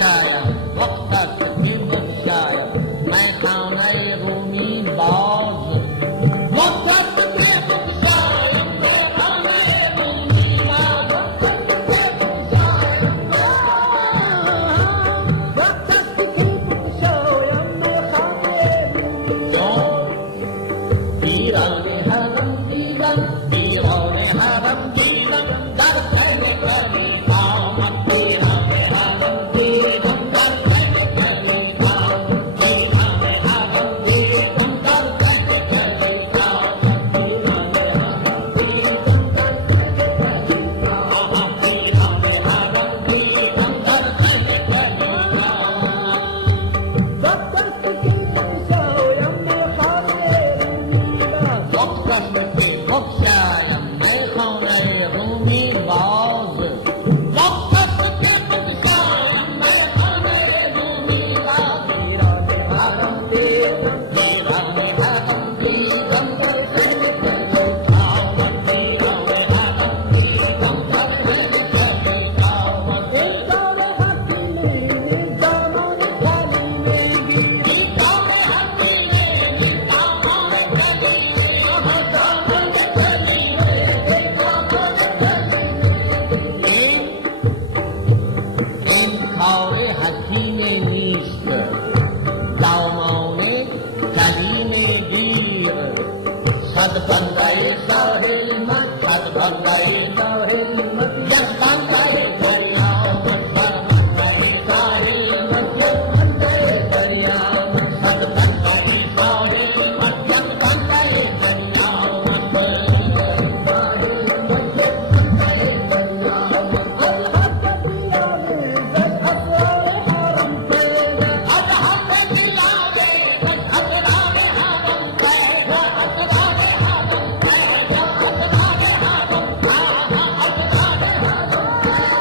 بخشایم وقت است که بخشایم میخانه رومی باز وقت است که بخشایم میخانه رومی باز وقت است که بخشایم میخانه رومی باز پیران حرم دیدم پیران حرم دیدم در سر بری آمد پیران حرم دیدم در سر بری آمد پیران حرم دیدم در سر بری آمد پیران حرم دیدم در سر بری آمد پیران حرم دیدم در سر بری آمد وقت است که بخشایم میخانه وقت است که بخشایم میخانه رومی باز وقت است که بخشایم میخانه رومی باز پیران حرم دیدم پیران حرم دیدم در سر بری آمد پیران حرم دیدم در سر بری آمد ایثار حکیمی دامان کلیمی ایثار حکیمی دامان کلیمی دامان کلیمی این کار حکیم نیست دامان کلیم گیر صد بنده ساحل من صد بنده ساحل من یک بنده دریا من بر بنده ساحل من یک بنده دریا من صد بنده ساحل من یک بنده دریا من بر بنده ساحل من یک بنده دریا من الحق دیانه بس اسرار حرم پیدا الحق دیانه بس اسرار حرم پیدا اسرار حرم پیدا اسرار حرم پیدا اسرار حرم الحق دیانه بس اسرار حرم پیدا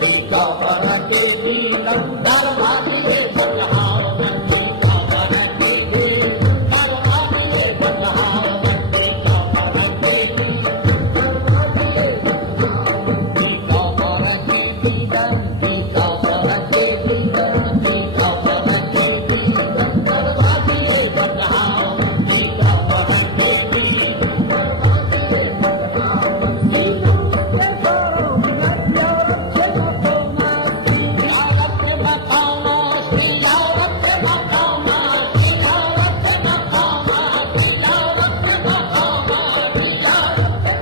بیکافرکی دیدم در وادی بلها من بیکافرکی دیدم در وادی بلها من بیکافرکی دیدم در وادی بلها من بیکافرکی دیدم بیکافرکی دیدم بیکافرکی دیدم در وادی بلها من بیکافرکی دیدم در وادی بلها من دیدم بفرام من یارب چه مقام است یارب چه مقام است یارب چه مقام است یارب چه مقام است یارب چه مقام است یارب چه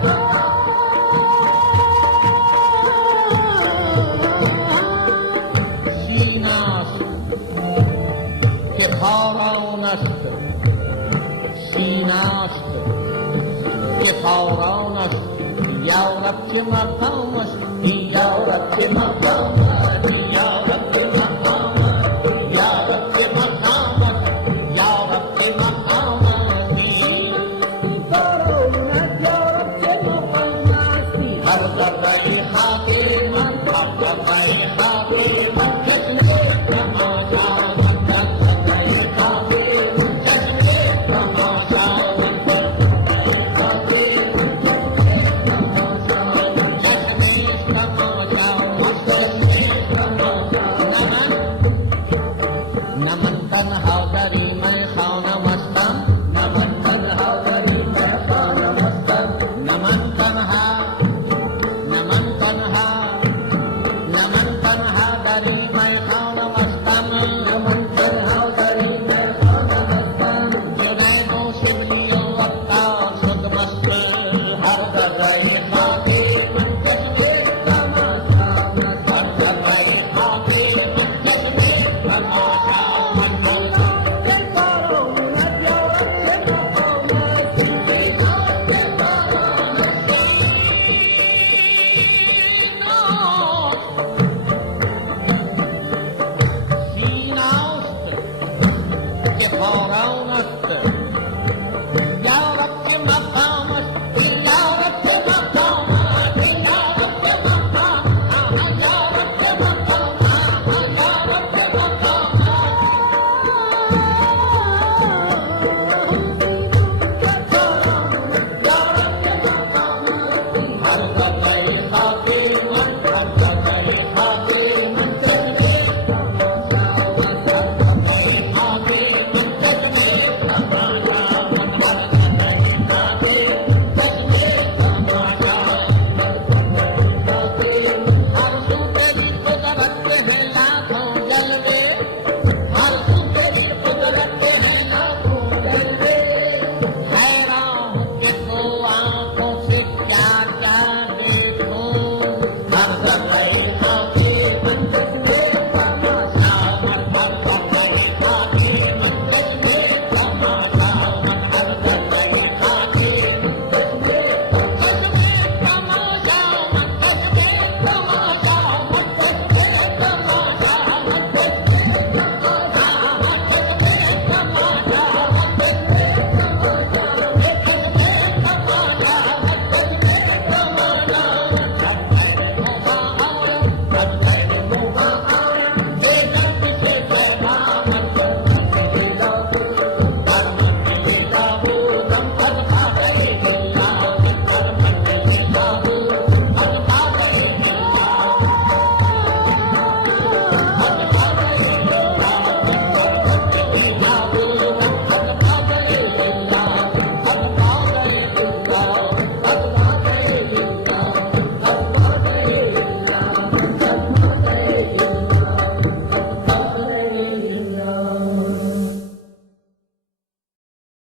سین است که پاران است سین است که پاران است یارب چه مقام است یارب چه مقام است